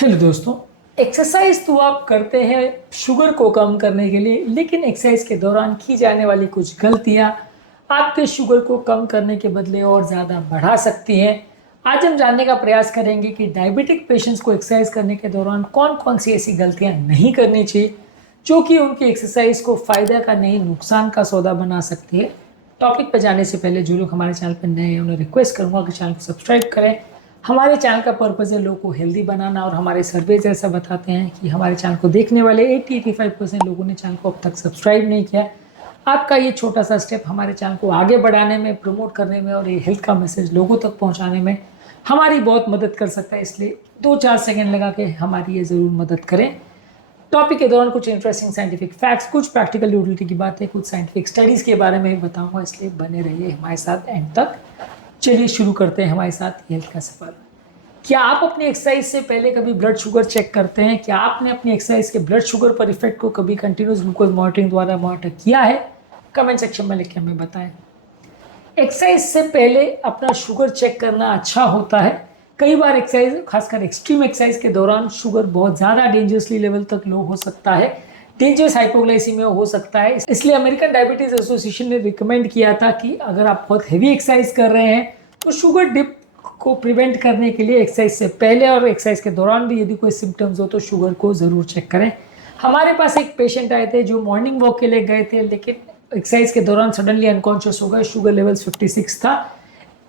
Hello दोस्तों। Exercise तो आप करते हैं शुगर को कम करने के लिए, लेकिन एक्सरसाइज के दौरान की जाने वाली कुछ गलतियां आपके शुगर को कम करने के बदले और ज़्यादा बढ़ा सकती हैं। आज हम जानने का प्रयास करेंगे कि डायबिटिक पेशेंट्स को एक्सरसाइज करने के दौरान कौन कौन सी ऐसी गलतियां नहीं करनी चाहिए जो कि उनकी एक्सरसाइज को फ़ायदा का नहीं नुकसान का सौदा बना सकती है। टॉपिक पर जाने से पहले जो लोग हमारे चैनल पर नए हैं उन्हें रिक्वेस्ट करूंगा कि चैनल को सब्सक्राइब करें। हमारे चैनल का पर्पज़ है लोगों को हेल्दी बनाना, और हमारे सर्वेज ऐसा बताते हैं कि हमारे चैनल को देखने वाले 80-85% लोगों ने चैनल को अब तक सब्सक्राइब नहीं किया। आपका ये छोटा सा स्टेप हमारे चैनल को आगे बढ़ाने में, प्रमोट करने में और ये हेल्थ का मैसेज लोगों तक पहुंचाने में हमारी बहुत मदद कर सकता है। इसलिए 2-4 सेकंड लगा के हमारी ये ज़रूर मदद करें। टॉपिक के दौरान कुछ इंटरेस्टिंग साइंटिफिक फैक्ट्स, कुछ प्रैक्टिकल यूटिलिटी की बातें, कुछ साइंटिफिक स्टडीज़ के बारे में भी बताऊंगा, इसलिए बने रहिए हमारे साथ एंड तक। चलिए शुरू करते हैं हमारे साथ हेल्थ का सफर। क्या आप अपनी एक्सरसाइज से पहले कभी ब्लड शुगर चेक करते हैं? क्या आपने अपनी एक्सरसाइज के ब्लड शुगर पर इफेक्ट को कभी कंटिन्यूस ग्लूकोज मॉनिटरिंग द्वारा मॉनिटर किया है? कमेंट सेक्शन में लिख के हमें बताएं। एक्सरसाइज से पहले अपना शुगर चेक करना अच्छा होता है। कई बार एक्सरसाइज, खासकर एक्सट्रीम एक्सरसाइज के दौरान शुगर बहुत ज़्यादा डेंजरसली लेवल तक लो हो सकता है, डेंजरस हाइपोग्लाइसीमिया हो सकता है। इसलिए अमेरिकन डायबिटीज एसोसिएशन ने रिकमेंड किया था कि अगर आप बहुत हेवी एक्सरसाइज कर रहे हैं तो शुगर डिप को प्रिवेंट करने के लिए एक्सरसाइज से पहले और एक्सरसाइज के दौरान भी यदि कोई सिम्टम्स हो तो शुगर को ज़रूर चेक करें। हमारे पास एक पेशेंट आए थे जो मॉर्निंग वॉक के लिए गए थे, लेकिन एक्सरसाइज के दौरान सडनली अनकॉन्शियस हो गए। शुगर लेवल्स 56 था।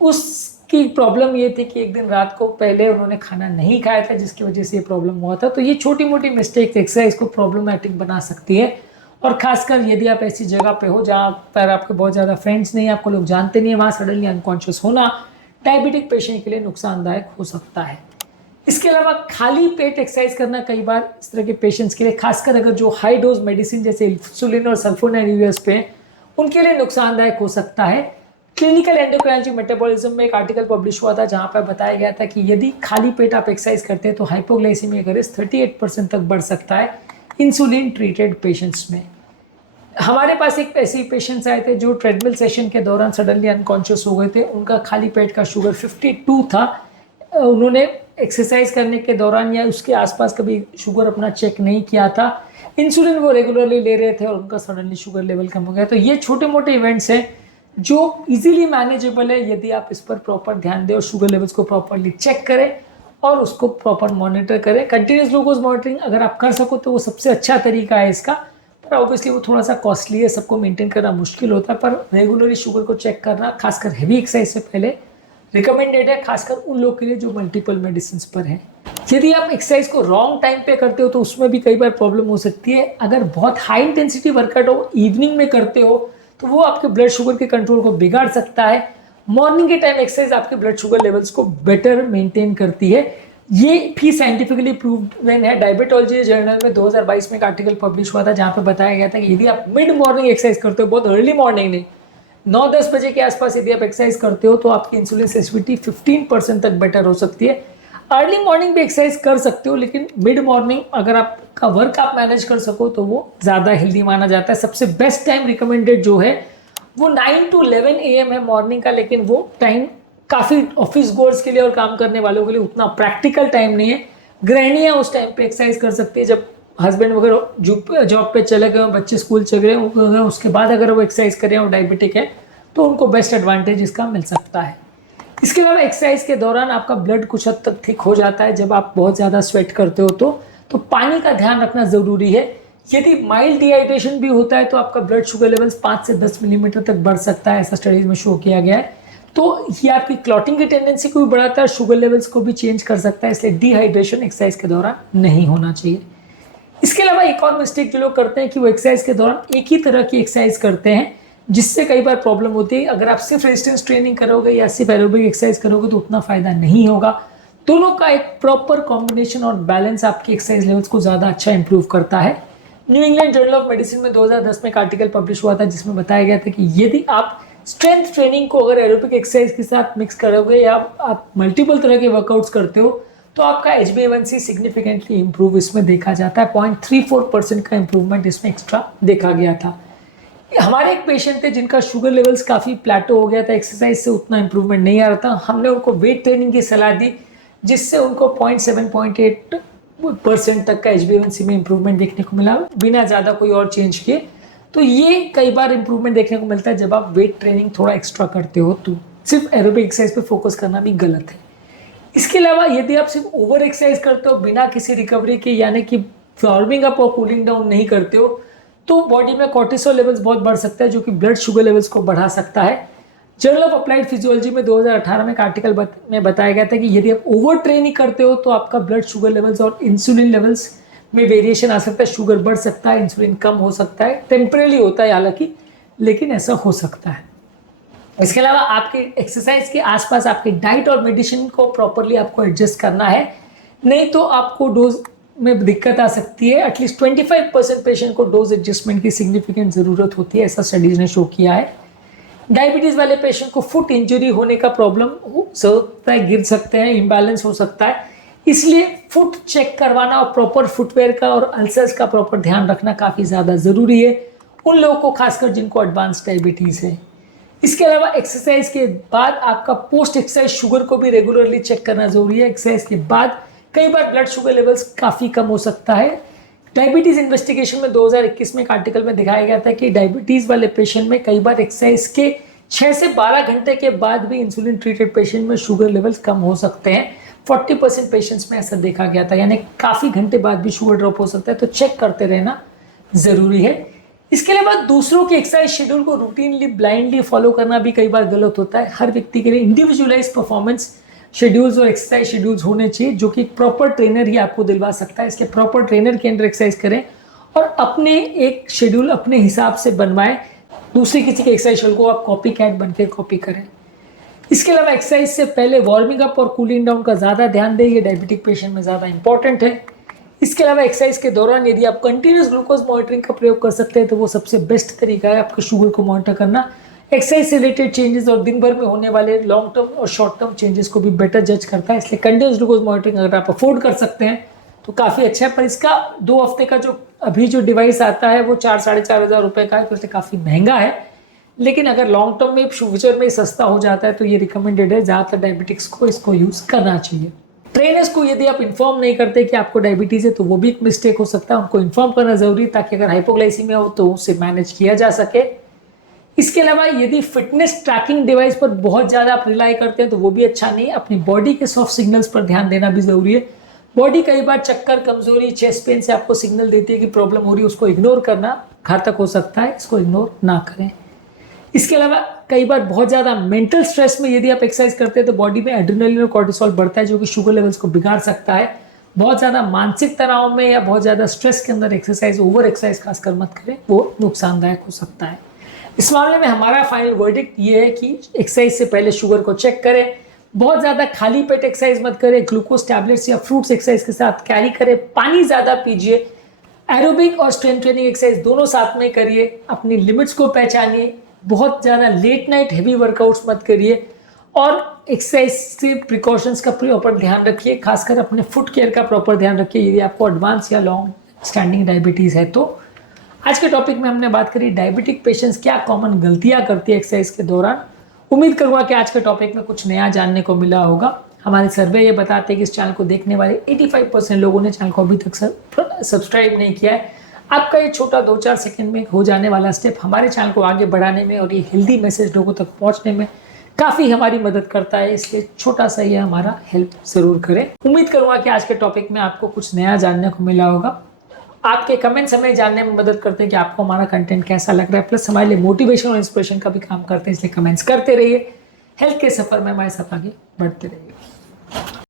उसकी प्रॉब्लम ये थी कि एक दिन रात को पहले उन्होंने खाना नहीं खाया था, जिसकी वजह से ये प्रॉब्लम हुआ था। तो ये छोटी मोटी मिस्टेक एक्सरसाइज को प्रॉब्लमेटिक बना सकती है, और खासकर यदि आप ऐसी जगह पे हो जहाँ पर आपके बहुत ज़्यादा फ्रेंड्स नहीं, आपको लोग जानते नहीं है, वहाँ सडनली अनकॉन्शियस होना डायबिटिक पेशेंट के लिए नुकसानदायक हो सकता है। इसके अलावा खाली पेट एक्सरसाइज करना कई बार इस तरह के पेशेंट्स के लिए, खासकर अगर जो हाई डोज मेडिसिन जैसे इंसुलिन और सल्फोनाइल्स पे, उनके लिए नुकसानदायक हो सकता है। क्लिनिकल एंडोक्राइनोलॉजी मेटाबॉलिज्म में एक आर्टिकल पब्लिश हुआ था जहां पर बताया गया था कि यदि खाली पेट आप एक्सरसाइज करते हैं तो हाइपोग्लाइसीमिया का रिस्क 38% तक बढ़ सकता है इंसुलिन ट्रीटेड पेशेंट्स में। हमारे पास एक ऐसे पेशेंट्स आए थे जो ट्रेडमिल सेशन के दौरान सडनली अनकॉन्शियस हो गए थे। उनका खाली पेट का शुगर 52 था। उन्होंने एक्सरसाइज करने के दौरान या उसके आसपास कभी शुगर अपना चेक नहीं किया था। इंसुलिन वो रेगुलरली ले रहे थे और उनका सडनली शुगर लेवल कम हो गया। तो ये छोटे मोटे इवेंट्स हैं जो इजीली मैनेजेबल है यदि आप इस पर प्रॉपर ध्यान दें और शुगर लेवल्स को प्रॉपरली चेक करें और उसको प्रॉपर मॉनिटर करें। कंटिन्यूस ग्लूकोज मॉनिटरिंग अगर आप कर सको तो वो सबसे अच्छा तरीका है इसका, पर ऑब्वियसली वो थोड़ा सा कॉस्टली है, सबको मेंटेन करना मुश्किल होता है। पर रेगुलरली शुगर को चेक करना खासकर हेवी एक्सरसाइज से पहले रिकमेंडेड है, खासकर उन लोग के लिए जो मल्टीपल मेडिसिन पर हैं। यदि आप एक्सरसाइज को रॉन्ग टाइम पे करते हो तो उसमें भी कई बार प्रॉब्लम हो सकती है। अगर बहुत हाई इंटेंसिटी वर्कआउट हो, इवनिंग में करते हो, तो वो आपके ब्लड शुगर के कंट्रोल को बिगाड़ सकता है। मॉर्निंग के टाइम एक्सरसाइज आपके ब्लड शुगर लेवल्स को बेटर मेंटेन करती है। ये भी साइंटिफिकली प्रूवन है। डायबिटोलॉजी जर्नल में 2022 में एक आर्टिकल पब्लिश हुआ था जहां पे बताया गया था कि यदि आप मिड मॉर्निंग एक्सरसाइज करते हो, बहुत अर्ली मॉर्निंग नहीं, 9-10 बजे के आसपास यदि आप एक्सरसाइज करते हो तो आपकी इंसुलिन सेंसिटिविटी 15% तक बेटर हो सकती है। अर्ली मॉर्निंग भी एक्सरसाइज कर सकते हो, लेकिन मिड मॉर्निंग अगर आपका वर्क आप मैनेज कर सको तो वो ज़्यादा हेल्दी माना जाता है। सबसे बेस्ट टाइम रिकमेंडेड जो है वो 9 to 11 AM है मॉर्निंग का, लेकिन वो टाइम काफ़ी ऑफिस गोर्स के लिए और काम करने वालों के लिए उतना प्रैक्टिकल टाइम नहीं है। गृहिणियाँ उस टाइम पे एक्सरसाइज कर सकती है जब हस्बैंड वगैरह जॉब पे चले गए, बच्चे स्कूल चले गए, उसके बाद अगर वो एक्सरसाइज करें और डायबिटिक है तो उनको बेस्ट एडवांटेज इसका मिल सकता है। इसके अलावा एक्सरसाइज के दौरान आपका ब्लड कुछ हद तक ठीक हो जाता है जब आप बहुत ज़्यादा स्वेट करते हो तो पानी का ध्यान रखना ज़रूरी है। यदि माइल्ड डिहाइड्रेशन भी होता है तो आपका ब्लड शुगर लेवल्स 5 से 10 मिलीमीटर तक बढ़ सकता है, ऐसा स्टडीज में शो किया गया है। तो ये आपकी क्लॉटिंग की टेंडेंसी को भी बढ़ाता है, शुगर लेवल्स को भी चेंज कर सकता है, इसलिए डिहाइड्रेशन एक्सरसाइज के दौरान नहीं होना चाहिए। इसके अलावा एक और मिस्टेक जो लोग करते हैं कि वो एक्सरसाइज के दौरान एक ही तरह की एक्सरसाइज करते हैं, जिससे कई बार प्रॉब्लम होती है। अगर आप सिर्फ रेजिस्टेंस ट्रेनिंग करोगे या सिर्फ एरोबिक एक्सरसाइज करोगे तो उतना फायदा नहीं होगा। दोनों का एक प्रॉपर कॉम्बिनेशन और बैलेंस आपकी एक्सरसाइज लेवल्स को ज़्यादा अच्छा इंप्रूव करता है। New England journal of medicine में 2010 में एक आर्टिकल पब्लिश हुआ था जिसमें बताया गया था कि यदि आप स्ट्रेंथ ट्रेनिंग को अगर एरोबिक एक्सरसाइज के साथ मिक्स करोगे या आप मल्टीपल तरह के वर्कआउट्स करते हो तो आपका HbA1c सिग्निफिकेंटली इंप्रूव इसमें देखा जाता है। 0.34% का इंप्रूवमेंट इसमें एक्स्ट्रा देखा गया था। हमारे एक पेशेंट थे जिनका शुगर लेवल्स काफ़ी प्लेटो हो गया था, एक्सरसाइज से उतना इंप्रूवमेंट नहीं आ रहा था। हमने उनको वेट ट्रेनिंग की सलाह दी जिससे उनको 0.7-0.8 परसेंट तक का HbA1c में इंप्रूवमेंट देखने को मिला बिना ज़्यादा कोई और चेंज किए। तो ये कई बार इंप्रूवमेंट देखने को मिलता है जब आप वेट ट्रेनिंग थोड़ा एक्स्ट्रा करते हो, तो सिर्फ एरोबिक एक्सरसाइज पे फोकस करना भी गलत है। इसके अलावा यदि आप सिर्फ ओवर एक्सरसाइज करते हो बिना किसी रिकवरी के, यानी कि वार्मिंग अप और कूलिंग डाउन नहीं करते हो, तो बॉडी में कॉर्टिसोल लेवल्स बहुत बढ़ सकता है, जो कि ब्लड शुगर लेवल्स को बढ़ा सकता है। जर्नल ऑफ अप्लाइड फिजियोलॉजी में 2018 में एक आर्टिकल में बताया गया था कि यदि आप ओवर ट्रेनिंग करते हो तो आपका ब्लड शुगर लेवल्स और इंसुलिन लेवल्स में वेरिएशन आ सकता है, शुगर बढ़ सकता है, इंसुलिन कम हो सकता है, टेम्परेरी होता है हालांकि, लेकिन ऐसा हो सकता है। इसके अलावा आपके एक्सरसाइज के आसपास आपके डाइट और मेडिसिन को प्रॉपरली आपको एडजस्ट करना है, नहीं तो आपको डोज में दिक्कत आ सकती है। एटलीस्ट 25% पेशेंट को डोज एडजस्टमेंट की सिग्निफिकेंट जरूरत होती है, ऐसा स्टडीज ने शो किया है। डायबिटीज वाले पेशेंट को फुट इंजरी होने का प्रॉब्लम हो सकता है, गिर सकते हैं, इम्बैलेंस हो सकता है, इसलिए फुट चेक करवाना और प्रॉपर फुटवेयर का और अल्सर्स का प्रॉपर ध्यान रखना काफ़ी ज़्यादा ज़रूरी है उन लोगों को, खासकर जिनको एडवांस डायबिटीज़ है। इसके अलावा एक्सरसाइज के बाद आपका पोस्ट एक्सरसाइज शुगर को भी रेगुलरली चेक करना जरूरी है। एक्सरसाइज के बाद कई बार ब्लड शुगर लेवल्स काफ़ी कम हो सकता है। डायबिटीज़ इन्वेस्टिगेशन में 2021 में एक आर्टिकल में दिखाया गया था कि डायबिटीज़ वाले पेशेंट में कई बार एक्सरसाइज के 6 से 12 घंटे के बाद भी इंसुलिन ट्रीटेड पेशेंट में शुगर लेवल्स कम हो सकते हैं। 40% पेशेंट्स में ऐसा देखा गया था, यानी काफ़ी घंटे बाद भी शुगर ड्रॉप हो सकता है, तो चेक करते रहना ज़रूरी है। इसके अलावा दूसरों के एक्सरसाइज शेड्यूल को रूटीनली ब्लाइंडली फॉलो करना भी कई बार गलत होता है। हर व्यक्ति के लिए इंडिविजुअलाइज परफॉर्मेंस शेड्यूल्स और एक्सरसाइज शेड्यूल्स होने चाहिए, जो कि प्रॉपर ट्रेनर ही आपको दिलवा सकता है। इसलिए प्रॉपर ट्रेनर के अंडर एक्सरसाइज करें और अपने एक शेड्यूल अपने हिसाब से बनवाएं। दूसरी किसी के एक्सरसाइज शेड्यूल को आप कॉपी कैट बन के कॉपी करें। इसके अलावा एक्सरसाइज से पहले वार्मिंग अप और कूलिंग डाउन का ज़्यादा ध्यान दें, ये डायबिटिक पेशेंट में ज़्यादा इंपॉर्टेंट है। इसके अलावा एक्सरसाइज के दौरान यदि आप कंटिन्यूस ग्लूकोज मॉनिटरिंग का प्रयोग कर सकते हैं तो वो सबसे बेस्ट तरीका है आपके शुगर को मॉनिटर करना। एक्सरसाइज से रिलेटेड चेंजेस और दिन भर में होने वाले लॉन्ग टर्म और शॉर्ट टर्म चेंजेस को भी बेटर जज करता है, इसलिए कंटिन्यूस ग्लूकोज मॉनिटरिंग अगर आप अफोर्ड कर सकते हैं तो काफ़ी अच्छा है। पर इसका 2 हफ्ते का जो डिवाइस आता है वो 4-4.5 हज़ार रुपये का है, तो इसलिए काफ़ी महंगा है। लेकिन अगर लॉन्ग टर्म में फ्यूचर में सस्ता हो जाता है तो ये रिकमेंडेड है, ज़्यादातर डायबिटिक्स को इसको यूज़ करना चाहिए। ट्रेनर्स को यदि आप इन्फॉर्म नहीं करते कि आपको डायबिटीज़ है तो वो भी एक मिस्टेक हो सकता है, उनको इन्फॉर्म करना जरूरी है ताकि अगर हाइपोग्लाइसीमिया हो तो उसे मैनेज किया जा सके। इसके अलावा यदि फिटनेस ट्रैकिंग डिवाइस पर बहुत ज़्यादा आप रिलाई करते हैं तो वो भी अच्छा नहीं है। अपनी बॉडी के सॉफ्ट सिग्नल्स पर ध्यान देना भी जरूरी है। बॉडी कई बार चक्कर, कमजोरी, चेस्ट पेन से आपको सिग्नल देती है कि प्रॉब्लम हो रही है, उसको इग्नोर करना घातक हो सकता है, इसको इग्नोर ना करें। इसके अलावा कई बार बहुत ज़्यादा मेंटल स्ट्रेस में यदि आप एक्सरसाइज करते हैं तो बॉडी में एड्रेनलिन और कॉर्टिसोल बढ़ता है, जो कि शुगर लेवल्स को बिगाड़ सकता है। बहुत ज़्यादा मानसिक तनाव में या बहुत ज़्यादा स्ट्रेस के अंदर एक्सरसाइज, ओवर एक्सरसाइज खासकर मत करें, वो नुकसानदायक हो सकता है। इस मामले में हमारा फाइनल वर्डिक्ट ये है कि एक्सरसाइज से पहले शुगर को चेक करें, बहुत ज़्यादा खाली पेट एक्सरसाइज मत करें, ग्लूकोज टैबलेट्स या फ्रूट्स एक्सरसाइज के साथ कैरी करें, पानी ज़्यादा पीजिए, एरोबिक और स्ट्रेंथ ट्रेनिंग एक्सरसाइज दोनों साथ में करिए, अपनी लिमिट्स को पहचानिए, बहुत ज़्यादा लेट नाइट हैवी वर्कआउट्स मत करिए और एक्सरसाइज से प्रिकॉशंस का प्रॉपर ध्यान रखिए, खासकर अपने फुट केयर का प्रॉपर ध्यान रखिए यदि आपको एडवांस या लॉन्ग स्टैंडिंग डायबिटीज़ है तो। आज के टॉपिक में हमने बात करी डायबिटिक पेशेंट्स क्या कॉमन गलतियां करती है एक्सरसाइज के दौरान। उम्मीद करूँगा कि आज के टॉपिक में कुछ नया जानने को मिला होगा। हमारे सर्वे ये बताते हैं कि इस चैनल को देखने वाले 85% लोगों ने चैनल को अभी तक सब्सक्राइब नहीं किया है। आपका ये छोटा 2-4 सेकंड में हो जाने वाला स्टेप हमारे चैनल को आगे बढ़ाने में और ये हेल्दी मैसेज लोगों तक पहुंचने में काफ़ी हमारी मदद करता है, इसलिए छोटा सा ये हमारा हेल्प ज़रूर करें। उम्मीद करूँगा कि आज के टॉपिक में आपको कुछ नया जानने को मिला होगा। आपके कमेंट्स हमें जानने में मदद करते हैं कि आपको हमारा कंटेंट कैसा लग रहा है, प्लस हमारे लिए मोटिवेशन और इंस्पिरेशन का भी काम करते हैं, इसलिए कमेंट्स करते रहिए। हेल्थ के सफ़र में हमारे साथ आगे बढ़ते रहिए।